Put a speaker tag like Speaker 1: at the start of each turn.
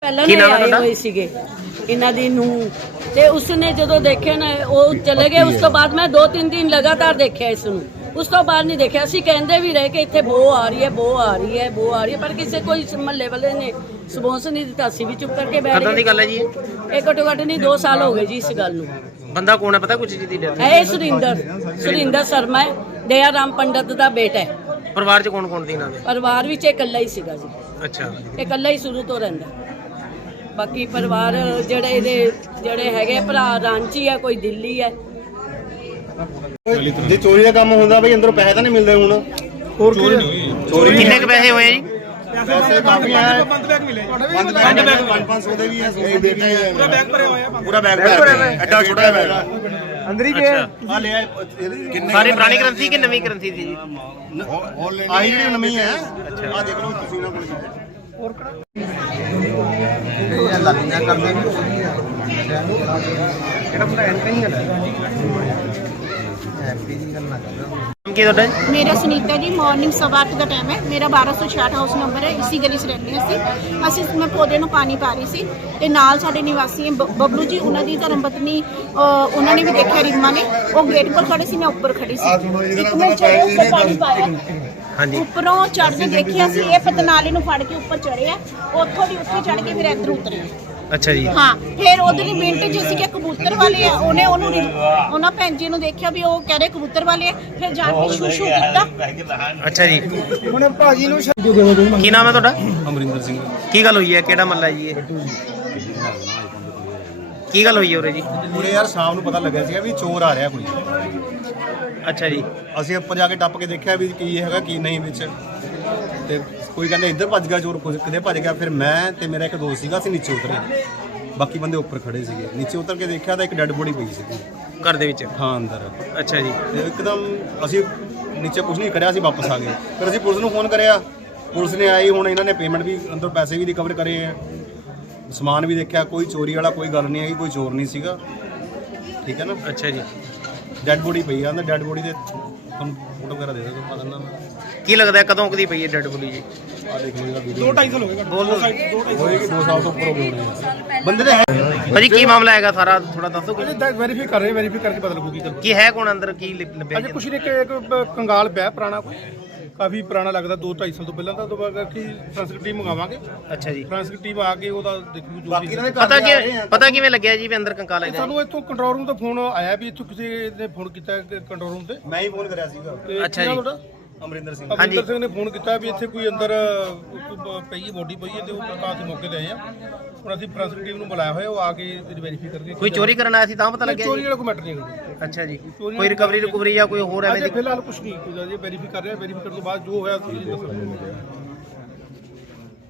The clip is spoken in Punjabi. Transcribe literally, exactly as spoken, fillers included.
Speaker 1: ਪਹਿਲਾਂ ਨਹੀਂ ਆਏ ਹੋਏ ਸੀਗੇ ਇਹਨਾਂ ਦੀ ਨੂੰ ਤੇ ਉਸਨੇ ਜਦੋਂ ਦੇਖਿਆ ਨਾ ਉਹ ਚਲੇ ਗਏ। ਉਸ ਤੋਂ ਬਾਅਦ ਮੈਂ ਦੋ ਤਿੰਨ ਦਿਨ ਲਗਾਤਾਰ ਦੇਖਿਆ ਇਸ ਨੂੰ, ਉਸ ਤੋਂ ਬਾਅਦ ਨਹੀਂ ਦੇਖਿਆ। ਅਸੀਂ ਕਹਿੰਦੇ ਵੀ ਰਹੇ ਕਿ ਇੱਥੇ ਬੋ ਆ ਰਹੀ ਹੈ ਬੋ ਆ ਰਹੀ ਹੈ ਬੋ ਆ ਰਹੀ ਹੈ, ਪਰ ਕਿਸੇ ਕੋਈ ਮਹੱਲੇ ਵਾਲੇ ਨੇ ਸਪੌਂਸ ਨਹੀਂ ਦਿੱਤਾ। ਅਸੀਂ ਵੀ ਚੁੱਪ ਕਰਕੇ ਬੈਠ ਗਏ।
Speaker 2: ਕਦੋਂ ਦੀ ਗੱਲ ਹੈ ਜੀ
Speaker 1: ਇਹ ਘੱਟੋ ਘੱਟ ਨਹੀਂ ਦੋ ਸਾਲ ਹੋ ਗਏ ਜੀ ਇਸ ਗੱਲ ਨੂੰ।
Speaker 2: ਬੰਦਾ ਕੌਣ ਹੈ ਪਤਾ ਕੁਛ ਜੀ ਦੀ ਡੈਥ?
Speaker 1: ਇਹ ਸੁਰਿੰਦਰ ਸੁਰਿੰਦਰ ਸ਼ਰਮਾ ਹੈ, ਦਇਆ ਰਾਮ ਪੰਡਤ ਦਾ ਬੇਟਾ ਹੈ।
Speaker 2: ਪਰਿਵਾਰ ਚ ਕੌਣ ਕੌਣ ਸੀ ਇਹਨਾਂ ਦੇ?
Speaker 1: ਪਰਿਵਾਰ ਵਿੱਚ ਇਹ ਇਕੱਲਾ ਹੀ ਸੀਗਾ ਜੀ।
Speaker 2: ਅੱਛਾ,
Speaker 1: ਇਹ ਇਕੱਲਾ ਹੀ ਸ਼ੁਰੂ ਤੋਂ ਰਹਿੰਦਾ। ਬਾਕੀ ਪਰਿਵਾਰ ਜਿਹੜੇ ਇਹਦੇ ਜਿਹੜੇ ਹੈਗੇ ਭਰਾ ਰਾਂਚੀ ਹੈ, ਕੋਈ ਦਿੱਲੀ ਹੈ।
Speaker 3: ਜੇ ਚੋਰੀ ਦਾ ਕੰਮ ਹੁੰਦਾ ਬਈ ਅੰਦਰੋਂ ਪੈਸੇ ਤਾਂ ਨਹੀਂ ਮਿਲਦੇ ਹੁਣ। ਹੋਰ ਚੋਰੀ
Speaker 2: ਕਿੰਨੇ ਕੁ ਪੈਸੇ ਹੋਏ ਜੀ?
Speaker 3: ਪੈਸੇ ਕਾਫੀ ਆਏ। ਪੰਜ ਬੈਗ ਮਿਲੇ। ਪੰਜ ਬੈਗ ਪੰਜ ਪੰਜ ਸੌ ਦੇ ਵੀ ਆ, ਸੌ ਦੇ ਵੀ ਆ। ਪੂਰਾ ਬੈਗ ਭਰਿਆ ਹੋਇਆ। ਪੂਰਾ ਬੈਗ ਭਰਿਆ ਹੋਇਆ। ਐਡਾ ਛੋਟਾ ਬੈਗ ਆ।
Speaker 4: ਅੰਦਰ ਹੀ ਗਏ
Speaker 3: ਆ ਲੈ ਕਿੰਨੇ
Speaker 2: ਸਾਰੇ ਪੁਰਾਣੀ ਕਰੰਸੀ ਕਿ ਨਵੀਂ ਕਰੰਸੀ ਸੀ ਜੀ?
Speaker 3: ਆਹੀ ਜਿਹੜੀ ਨਵੀਂ ਹੈ। ਆ ਦੇਖ ਲਓ ਤੁਸੀਂ ਉਹਨਾਂ ਕੋਲ ਹੋਰ
Speaker 4: ਇਹ ਲਾਲੀਆਂ ਕਰਦੇ ਵੀ ਕਿਹੜਾ ਮੁੰਡਾ ਐਂਟਰ ਨਹੀਂ ਕਰਦਾ ਐਮਪੀ ਦੀ ਗੱਲ ਨਾ ਕਰਦਾ।
Speaker 2: ਕੀ ਤੁਹਾਡਾ?
Speaker 5: मेरा सुनीता जी मॉर्निंग सवा अठ का टाइम है। मेरा बारह सौ छियाठ हाउस नंबर है। इसी गली च रहने ਅਸੀਂ ਅਸੀਂ ਮੈਂ ਪੌਦੇ ਨੂੰ ਪਾਣੀ ਪਾ ਰਹੀ ਸੀ ਤੇ ਨਾਲ ਸਾਡੇ ਨਿਵਾਸੀ ਬ- ਬਬਲੂ ਜੀ ਉਹਨਾਂ ਦੀ ਧਰਮ ਪਤਨੀ ਅਹ, ਉਹਨਾਂ ਨੇ ਵੀ ਦੇਖਿਆ ਰੀਮਾ ਨੇ। ਉਹ ਗੇਟ ਕੋਲ ਖੜੇ ਸੀ, ਮੈਂ ਉੱਪਰ ਖੜੀ ਸੀ। ਇੱਕ ਮੈਂ ਚੜੇ ਉੱਪਰ ਪਾਣੀ ਪਾਇਆ,
Speaker 2: ਹਾਂਜੀ,
Speaker 5: ਉੱਪਰੋਂ ਚੜ ਕੇ ਦੇਖਿਆ ਸੀ ਇਹ ਪਤਨਾਲੇ ਨੂੰ ਫੜ ਕੇ ਉੱਪਰ ਚੜਿਆ। ਉੱਥੋਂ ਦੀ ਉੱਥੇ ਚੜ ਕੇ ਫਿਰ ਇੱਧਰ ਉਤਰਿਆ।
Speaker 2: ਅੱਛਾ ਜੀ,
Speaker 5: ਹਾਂ ਫਿਰ ਉਧਰ ਹੀ ਮਿੰਟ ਚ ਅਸੀਂ ਕਿ ਕਬੂਤਰ ਵਾਲੇ ਆ। ਉਹਨੇ ਉਹਨੂੰ ਉਹਨਾਂ ਭੈਣ ਜੀ ਨੂੰ ਦੇਖਿਆ ਵੀ ਉਹ ਕਹਿ ਰਹੇ ਕਬੂਤਰ ਵਾਲੇ ਆ। ਫਿਰ ਜਾਣ ਕੇ ਸ਼ੂ ਸ਼ੂ ਕੀਤਾ।
Speaker 2: ਅੱਛਾ ਜੀ।
Speaker 4: ਹੁਣ ਭਾਜੀ ਨੂੰ
Speaker 2: ਕੀ ਨਾਮ ਹੈ ਤੁਹਾਡਾ?
Speaker 6: ਅਮਰਿੰਦਰ ਸਿੰਘ।
Speaker 2: ਕੀ ਗੱਲ ਹੋਈ ਹੈ? ਕਿਹੜਾ ਮਹੱਲਾ ਜੀ ਇਹ? ਕੀ ਗੱਲ ਹੋਈ ਹੈ ਉਰੇ ਜੀ?
Speaker 3: ਪੂਰੇ ਯਾਰ ਸ਼ਾਮ ਨੂੰ ਪਤਾ ਲੱਗਿਆ ਸੀਗਾ ਵੀ ਚੋਰ ਆ ਰਿਹਾ ਕੋਈ।
Speaker 2: ਅੱਛਾ ਜੀ,
Speaker 3: ਅਸੀਂ ਉੱਪਰ ਜਾ ਕੇ ਟੱਪ ਕੇ ਦੇਖਿਆ ਵੀ ਕੀ ਹੈਗਾ ਕੀ ਨਹੀਂ ਵਿੱਚ। ਤੇ ਕੋਈ ਕਹਿੰਦਾ ਇੱਧਰ ਭੱਜ ਗਿਆ ਚੋਰ, ਕੁਝ ਕਿਤੇ ਭੱਜ ਗਿਆ। ਫਿਰ ਮੈਂ ਤੇ ਮੇਰਾ ਇੱਕ ਦੋਸਤ ਸੀਗਾ, ਅਸੀਂ ਨੀਚੇ ਉਤਰੇ। ਬਾਕੀ ਬੰਦੇ ਉੱਪਰ ਖੜੇ ਸੀਗੇ। ਨੀਚੇ ਉਤਰ ਕੇ ਦੇਖਿਆ ਤਾਂ ਇੱਕ ਡੈੱਡ ਬੋਡੀ ਪਈ ਸੀਗੀ
Speaker 2: ਘਰ ਦੇ ਵਿੱਚ?
Speaker 3: ਹਾਂ ਅੰਦਰ।
Speaker 2: ਅੱਛਾ ਜੀ,
Speaker 3: ਤੇ ਇੱਕਦਮ ਅਸੀਂ ਨੀਚੇ ਕੁਝ ਨਹੀਂ ਕਰਿਆ, ਅਸੀਂ ਵਾਪਸ ਆ ਗਏ। ਫਿਰ ਅਸੀਂ ਪੁਲਿਸ ਨੂੰ ਫੋਨ ਕਰਿਆ, ਪੁਲਿਸ ਨੇ ਆਈ। ਹੁਣ ਇਹਨਾਂ ਨੇ ਪੇਮੈਂਟ ਵੀ ਅੰਦਰ ਪੈਸੇ ਵੀ ਰਿਕਵਰ ਕਰੇ ਆ, ਸਮਾਨ ਵੀ ਦੇਖਿਆ। ਕੋਈ ਚੋਰੀ ਵਾਲਾ ਕੋਈ ਗੱਲ ਨਹੀਂ ਹੈਗੀ, ਕੋਈ ਚੋਰ ਨਹੀਂ ਸੀਗਾ। ਠੀਕ ਹੈ ਨਾ?
Speaker 2: ਅੱਛਾ ਜੀ।
Speaker 3: ਡੈੱਡ ਬੋਡੀ ਪਈ ਆ ਅੰਦਰ। ਡੈੱਡ ਬੋਡੀ ਦੇ ਤੁਹਾਨੂੰ ਫੋਟੋ ਵਗੈਰਾ ਦੇ ਦਿਓ, ਪਤਾ ਦਿੰਦਾ ਮੈਂ।
Speaker 2: ਕੀ ਲੱਗਦਾ ਕਦੋਂ ਕਦੀ ਪਈ ਹੈ ਡੈਡ ਬੋਡੀ ਜੀ?
Speaker 3: ਆ ਦੇਖ ਲਓ ਇਹਦਾ ਵੀਡੀਓ। ਦੋ ਢਾਈ ਸਾਲ ਹੋ ਗਏ। ਹੋਏਗੀ ਦੋ ਸਾਲ ਤੋਂ ਉੱਪਰ ਹੋ ਗਏ ਹੋਣੇ ਬੰਦੇ ਦੇ।
Speaker 2: ਭਾਜੀ ਕੀ ਮਾਮਲਾ ਹੈਗਾ ਸਾਰਾ ਥੋੜਾ ਦੱਸੋ ਕੁਝ?
Speaker 4: ਵੈਰੀਫਾਈ ਕਰ ਰਹੇ ਵੈਰੀਫਾਈ ਕਰਕੇ ਪਤਾ ਲੱਗੂਗੀ।
Speaker 2: ਕੀ ਹੈ ਕੌਣ ਅੰਦਰ? ਕੀ ਲਿ- ਲੱਭਿਆ
Speaker 4: ਅਜੇ
Speaker 2: ਜੀ?
Speaker 4: ਕੁਛ ਨਹੀਂ ਕਿ ਇੱਕ ਕੰਗਾਲ ਪਿਆ ਪੁਰਾਣਾ, ਕੋਈ ਕਾਫੀ ਪੁਰਾਣਾ ਲੱਗਦਾ, ਦੋ ਢਾਈ ਸਾਲ ਤੋਂ ਪਹਿਲਾਂ ਦਾ। ਤੋਂ ਬਾਅਦ ਕੀ ਫਰਾਂਸਿਕ ਟੀਮ ਮੰਗਾਵਾਂਗੇ।
Speaker 2: ਅੱਛਾ ਜੀ,
Speaker 4: ਫਰਾਂਸਿਕ ਟੀਮ ਆ ਕੇ ਉਹਦਾ ਦੇਖੂ ਜੋ
Speaker 3: ਬਾਕੀ
Speaker 4: ਵੀ।
Speaker 3: ਇਹਨਾਂ ਦੇ
Speaker 2: ਪਤਾ ਕਿ ਪਤਾ ਕਿਵੇਂ ਲੱਗਿਆ ਜੀ ਵੀ ਅੰਦਰ ਕੰਕਾਲ ਹੈਗਾ?
Speaker 4: ਸਾਨੂੰ ਇੱਥੋਂ ਕੰਟਰੋਲ ਰੂਮ ਤੋਂ ਫੋਨ ਆਇਆ ਵੀ ਇੱਥੋਂ ਕਿਸੇ ਨੇ ਫੋਨ ਕੀਤਾ ਕੰਟਰੋਲ ਰੂਮ ਤੇ।
Speaker 3: ਮੈਂ ਹੀ ਫੋਨ ਕਰਿਆ ਸੀਗਾ।
Speaker 4: ਤੇ
Speaker 2: ਅੱਛਾ
Speaker 4: ਕੀ ਨਾਮ
Speaker 2: ਜੀ।
Speaker 4: ਤੁਹਾਡਾ?
Speaker 3: ਅਮਰਿੰਦਰ ਸਿੰਘ।
Speaker 4: ਅਮਰਿੰਦਰ ਸਿੰਘ ਨੇ ਫੋਨ ਕੀਤਾ ਵੀ ਇੱਥੇ ਕੋਈ ਅੰਦਰ ਪਈ ਬੋਡੀ ਪਈ ਹੈ ਤੇ ਉਹ ਪ੍ਰਕਾਸ਼ ਦੇ ਮੌਕੇ ਤੇ ਆਏ ਆ। ਹੁਣ ਅਸੀਂ ਫਰਾਂਸਿਕ ਟੀਮ ਨੂੰ ਬੁਲਾਇਆ ਹੋਇਆ, ਉਹ ਆ ਕੇ ਵੈਰੀਫਾਈ ਕਰਕੇ।
Speaker 2: ਕੋਈ ਚੋਰੀ ਕਰਨ ਆਇਆ ਸੀ ਤਾਂ ਪਤਾ ਲੱਗਿਆ
Speaker 4: ਚੋਰੀ
Speaker 2: ਜੀ?
Speaker 4: ਵਾਲਾ ਕੋਈ ਮੈਟਰ ਨਹੀਂ ਹੈਗਾ।
Speaker 2: ਅੱਛਾ ਜੀ, ਕੋਈ ਰਿਕਵਰੀ ਰਿਕਵਰੀ ਜਾਂ ਕੋਈ ਹੋਰ ਐਵੇਂ
Speaker 4: ਅਜੇ
Speaker 2: ਦੀ?
Speaker 4: ਫਿਲਹਾਲ ਕੁਝ ਨਹੀਂ, ਕੁਝ ਅਜੇ ਵੈਰੀਫਾਈ ਕਰ ਰਿਹਾ। ਵੈਰੀਫਾਈ ਕਰਨ ਤੋਂ ਬਾਅਦ ਜੋ ਹੋਇਆ ਤੁਸੀਂ ਦੱਸੋ।